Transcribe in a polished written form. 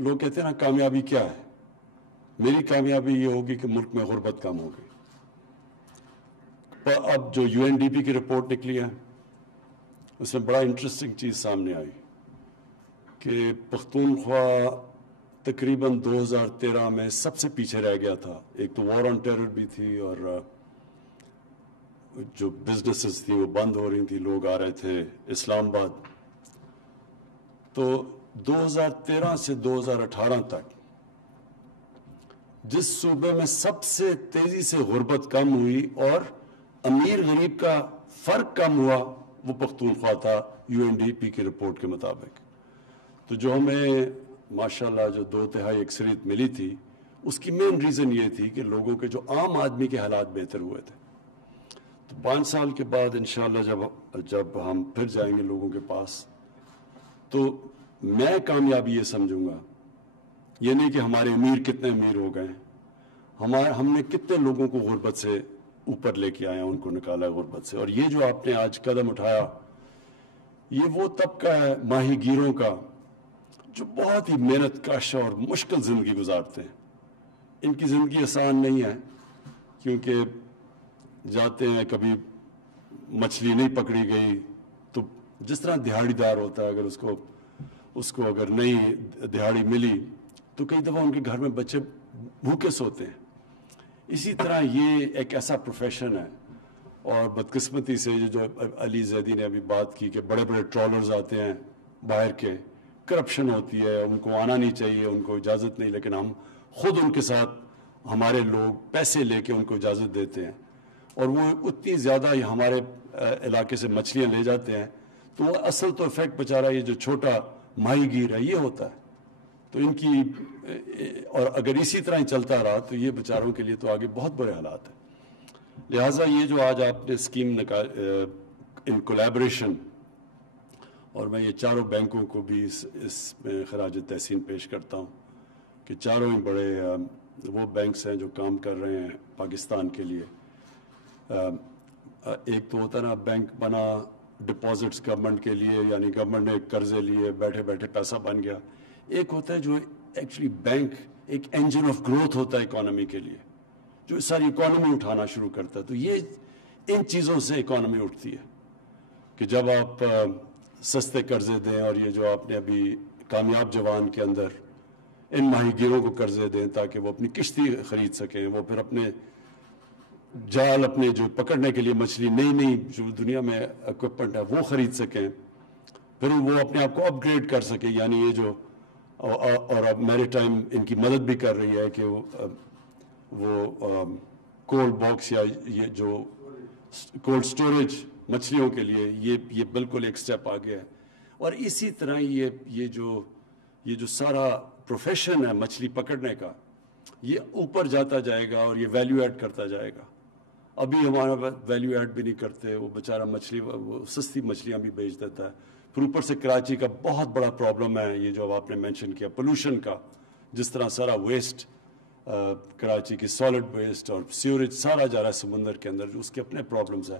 لوگ کہتے ہیں نا کامیابی کیا ہے؟ میری کامیابی یہ ہوگی کہ ملک میں غربت کم ہوگی. اب جو UNDP کی رپورٹ نکلی ہے اس میں بڑا انٹرسٹنگ چیز سامنے آئی کہ پختونخوا تقریباً 2013 میں سب سے پیچھے رہ گیا تھا. ایک تو وار آن ٹیرر بھی تھی اور جو بزنسز تھیں وہ بند ہو رہی تھی, لوگ آ رہے تھے اسلام آباد. تو 2013 سے 2018 تک جس صوبے میں سب سے تیزی سے غربت کم ہوئی اور امیر غریب کا فرق کم ہوا وہ پختونخوا تھا UNDP کی رپورٹ کے مطابق. تو جو ہمیں ماشاءاللہ جو 2/3 اکثریت ملی تھی اس کی مین ریزن یہ تھی کہ لوگوں کے جو عام آدمی کے حالات بہتر ہوئے تھے. تو 5 سال کے بعد انشاءاللہ جب ہم پھر جائیں گے لوگوں کے پاس تو میں کامیابی یہ سمجھوں گا, یہ نہیں کہ ہمارے امیر کتنے امیر ہو گئے, ہم نے کتنے لوگوں کو غربت سے اوپر لے کے آیا, ان کو نکالا غربت سے. اور یہ جو آپ نے آج قدم اٹھایا یہ وہ طبقہ ہے ماہی گیروں کا جو بہت ہی محنت کش اور مشکل زندگی گزارتے ہیں. ان کی زندگی آسان نہیں ہے کیونکہ جاتے ہیں, کبھی مچھلی نہیں پکڑی گئی تو جس طرح دہاڑی دار ہوتا ہے اگر اس کو اگر نہیں دہاڑی ملی تو کئی دفعہ ان کے گھر میں بچے بھوکے سوتے ہیں. اسی طرح یہ ایک ایسا پروفیشن ہے اور بدقسمتی سے جو علی زیدی نے ابھی بات کی کہ بڑے بڑے ٹرالرز آتے ہیں باہر کے, کرپشن ہوتی ہے, ان کو آنا نہیں چاہیے, ان کو اجازت نہیں, لیکن ہم خود ان کے ساتھ ہمارے لوگ پیسے لے کے ان کو اجازت دیتے ہیں اور وہ اتنی زیادہ ہمارے علاقے سے مچھلیاں لے جاتے ہیں تو وہ اصل تو افیکٹ بیچارہ یہ جو چھوٹا ماہی گیر ہے یہ ہوتا ہے. تو ان کی اور اگر اسی طرح ہی چلتا رہا تو یہ بیچاروں کے لیے تو آگے بہت برے حالات ہیں. لہٰذا یہ جو آج آپ نے اسکیم ان کولیبریشن, اور میں یہ چاروں بینکوں کو بھی اس میں خراج تحسین پیش کرتا ہوں کہ چاروں ہی بڑے وہ بینکس ہیں جو کام کر رہے ہیں پاکستان کے لیے. ایک تو ہوتا ہے نا بینک بنا ڈپازٹس گورنمنٹ کے لیے, یعنی گورنمنٹ نے قرضے لیے بیٹھے بیٹھے پیسہ بن گیا. ایک ہوتا ہے جو ایکچولی بینک ایک انجن آف گروتھ ہوتا ہے اکانومی کے لیے, جو ساری اکانومی اٹھانا شروع کرتا ہے. تو یہ ان چیزوں سے اکانومی اٹھتی ہے کہ جب آپ سستے قرضے دیں, اور یہ جو آپ نے ابھی کامیاب جوان کے اندر ان ماہی گیروں کو قرضے دیں تاکہ وہ اپنی کشتی خرید سکیں, وہ پھر اپنے جال اپنے جو پکڑنے کے لیے مچھلی نئی جو دنیا میں اکوپمنٹ ہے وہ خرید سکیں, پھر وہ اپنے آپ کو اپ گریڈ کر سکیں. یعنی یہ جو اور اب میری ٹائم ان کی مدد بھی کر رہی ہے کہ وہ کولڈ باکس یا یہ جو کولڈ سٹوریج مچھلیوں کے لیے یہ بالکل ایک سٹیپ آگے ہے. اور اسی طرح یہ جو سارا پروفیشن ہے مچھلی پکڑنے کا یہ اوپر جاتا جائے گا اور یہ ویلیو ایڈ کرتا جائے گا. ابھی ہمارا ویلیو ایڈ بھی نہیں کرتے, وہ بیچارہ مچھلی وہ سستی مچھلیاں بھی بیچ دیتا ہے. پھر اوپر سے کراچی کا بہت بڑا پرابلم ہے یہ جو آپ نے مینشن کیا پولوشن کا, جس طرح سارا ویسٹ کراچی کی سالڈ ویسٹ اور سیوریج سارا جا رہا ہے سمندر کے اندر, جو اس کے اپنے پرابلمز ہیں.